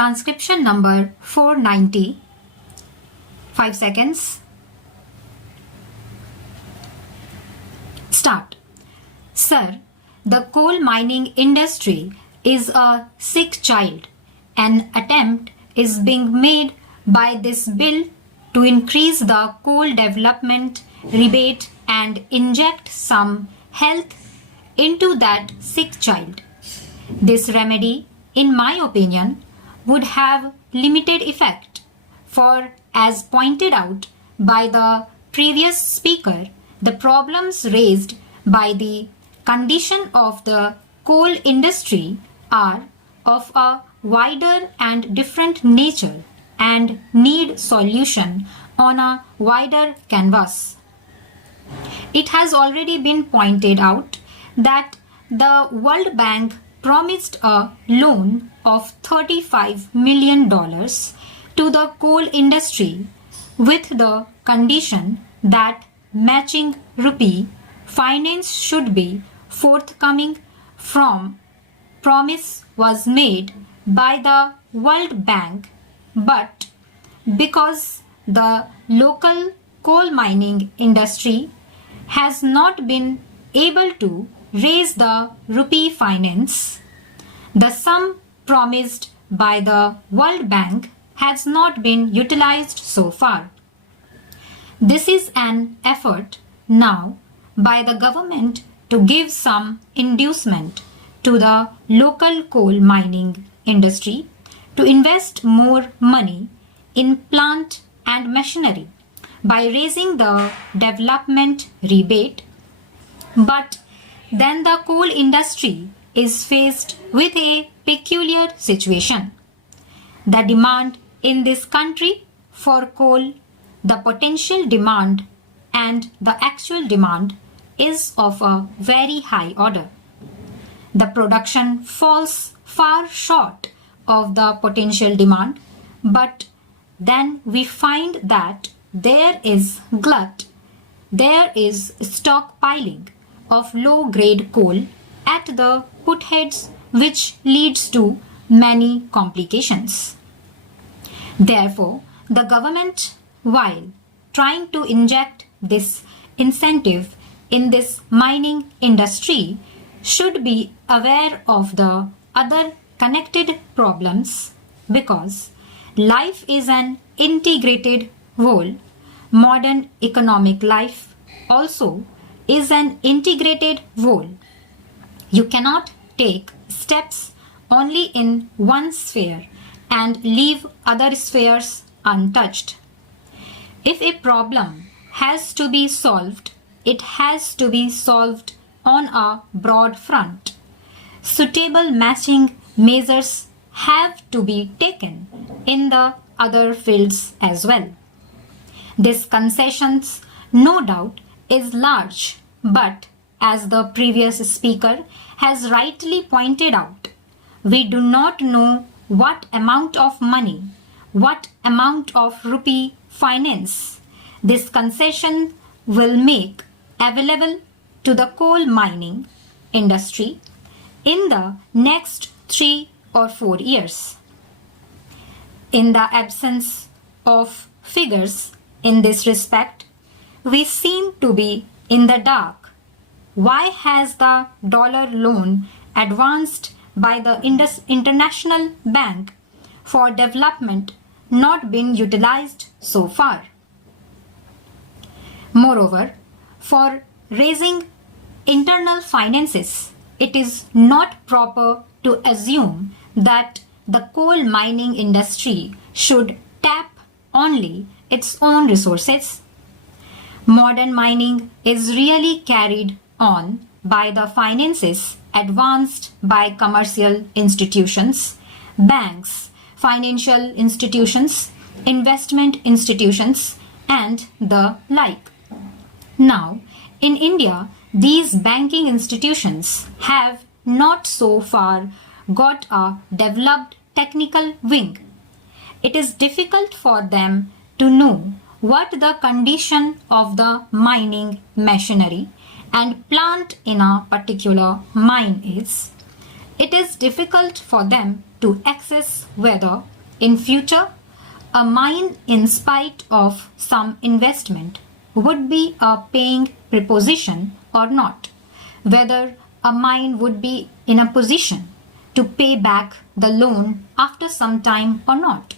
Transcription number 490. 5 seconds. Start. Sir, the coal mining industry is a sick child. An attempt is being made by this bill to increase the coal development rebate and inject some health into that sick child. This remedy, in my opinion, would have limited effect, for as pointed out by the previous speaker, the problems raised by the condition of the coal industry are of a wider and different nature and need solution on a wider canvas. It has already been pointed out that the World Bank promised a loan of $35 million to the coal industry with the condition that matching rupee finance should be forthcoming. From promise was made by the World Bank, but because the local coal mining industry has not been able to raise the rupee finance, the sum promised by the World Bank has not been utilized so far. This is an effort now by the government to give some inducement to the local coal mining industry to invest more money in plant and machinery by raising the development rebate. But then the coal industry is faced with a peculiar situation. The demand in this country for coal, the potential demand and the actual demand is of a very high order. The production falls far short of the potential demand, but then we find that there is glut, there is stockpiling of low-grade coal at the put heads, which leads to many complications. Therefore, the government, while trying to inject this incentive in this mining industry, should be aware of the other connected problems, because life is an integrated whole. Modern economic life also is an integrated whole. You cannot take steps only in one sphere and leave other spheres untouched. If a problem has to be solved, it has to be solved on a broad front. Suitable matching measures have to be taken in the other fields as well. This concessions, no doubt, is large, but as the previous speaker has rightly pointed out, we do not know what amount of money, what amount of rupee finance this concession will make available to the coal mining industry in the next 3 or 4 years. In the absence of figures in this respect, we seem to be in the dark. Why has the dollar loan advanced by the International Bank for Development not been utilized so far? Moreover, for raising internal finances, it is not proper to assume that the coal mining industry should tap only its own resources. Modern mining is really carried on by the finances advanced by commercial institutions, banks, financial institutions, investment institutions, and the like. Now, in India, these banking institutions have not so far got a developed technical wing. It is difficult for them to know what the condition of the mining machinery and plant in a particular mine is. it is difficult for them to access whether, in future, a mine, in spite of some investment, would be a paying proposition or not, whether a mine would be in a position to pay back the loan after some time or not.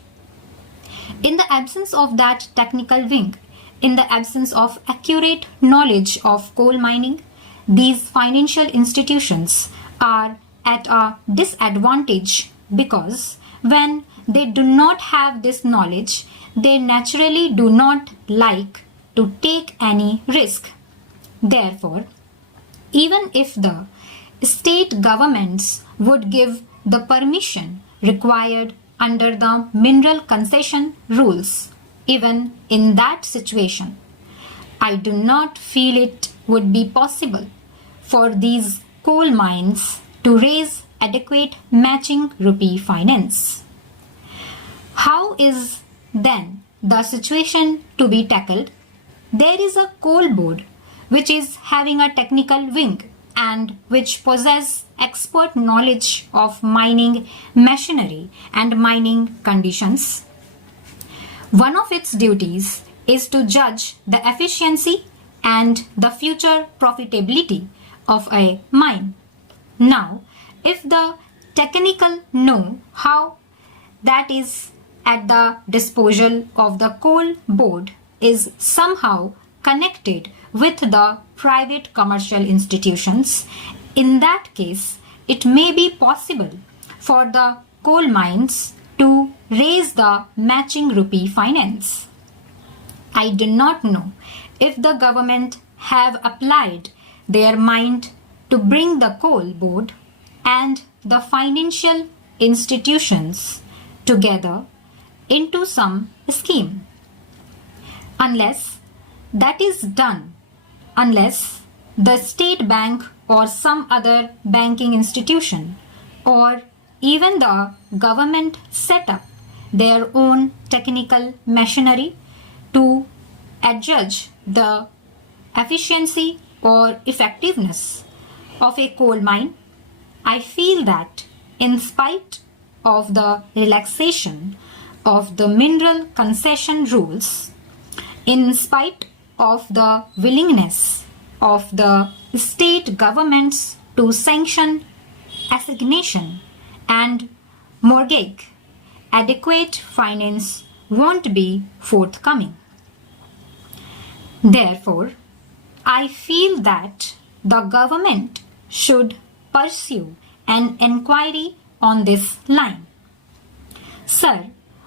In the absence of that technical wing, in the absence of accurate knowledge of coal mining, these financial institutions are at a disadvantage because when they do not have this knowledge, they naturally do not like to take any risk. Therefore, even if the state governments would give the permission required under the mineral concession rules, even in that situation, I do not feel it would be possible for these coal mines to raise adequate matching rupee finance. How is then the situation to be tackled? There is a coal board which is having a technical wing and which possess expert knowledge of mining machinery and mining conditions. One of its duties is to judge the efficiency and the future profitability of a mine. Now, if the technical know-how that is at the disposal of the coal board is somehow connected with the private commercial institutions, in that case, it may be possible for the coal mines to raise the matching rupee finance. I do not know if the government have applied their mind to bring the coal board and the financial institutions together into some scheme. Unless that is done, unless the state bank or some other banking institution or even the government set up their own technical machinery to adjudge the efficiency or effectiveness of a coal mine, I feel that in spite of the relaxation of the mineral concession rules, in spite of the willingness of the state governments to sanction assignation and mortgage, adequate finance won't be forthcoming. Therefore, I feel that the government should pursue an inquiry on this line. Sir,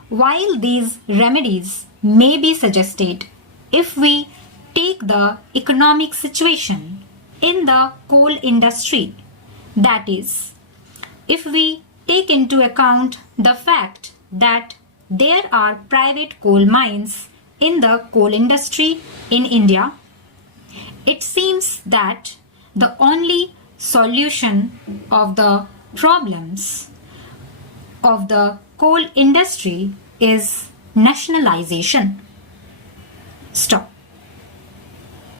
while these remedies may be suggested, if we take the economic situation in the coal industry, that is, if we take into account the fact that there are private coal mines in the coal industry in India, it seems that the only solution of the problems of the coal industry is nationalization. Stop.